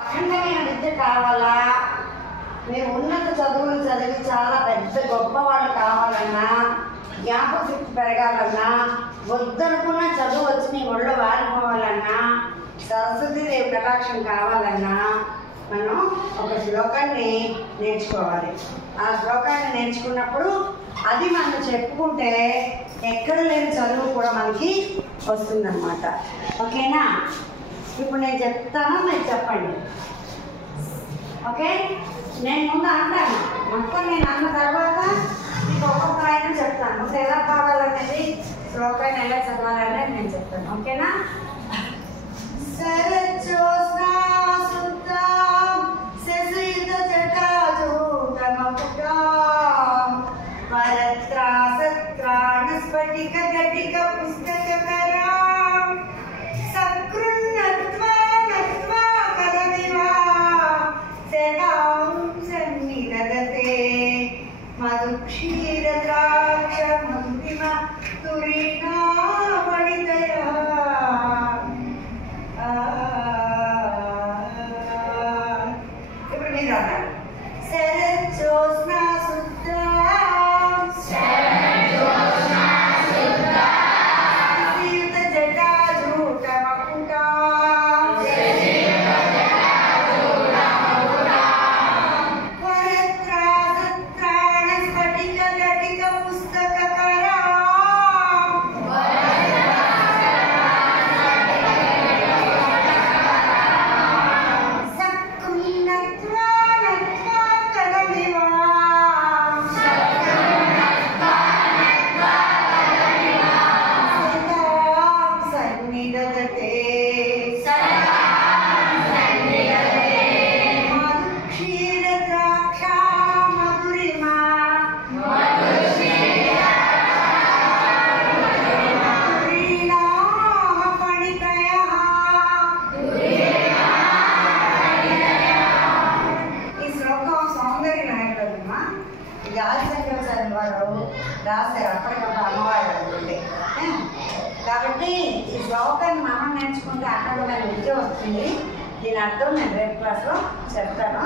అఖండమైన విద్య కావాలా, మీరు ఉన్నత చదువులు చదివి చాలా పెద్ద గొప్పవాళ్ళు కావాలన్నా, జ్ఞాపక శక్తి పెరగాలన్నా, వద్దనుకున్న చదువు వచ్చి మీ ఒళ్ళో వారిపోవాలన్నా, సరస్వతీదేవి కటాక్షం కావాలన్నా మనం ఒక శ్లోకాన్ని నేర్చుకోవాలి. ఆ శ్లోకాన్ని నేర్చుకున్నప్పుడు అది మనం చెప్పుకుంటే ఎక్కడ లేని చదువు కూడా మనకి వస్తుందన్నమాట. ఓకేనా? ఇప్పుడు నేను చెప్తాను, మీరు చెప్పండి. ఓకే, నేను ముందు అంటాను, మొత్తం నేను అన్న తర్వాత మీకు ఒక్కొక్క ఆయన చెప్తాను. ముందు ఎలా పాడాలనేది, శ్లోకాన్ని ఎలా చదవాలనేది నేను చెప్తాను. ఓకేనా? రాశారు అప్పటికప్పుడు అమ్మవారు అనుకుంటే. కాబట్టి ఈ శ్లోకాన్ని మనం నేర్చుకుంటే అక్కడ విద్య వస్తుంది. దీని అర్థం నేను రేపు క్లాస్లో చెప్తాను.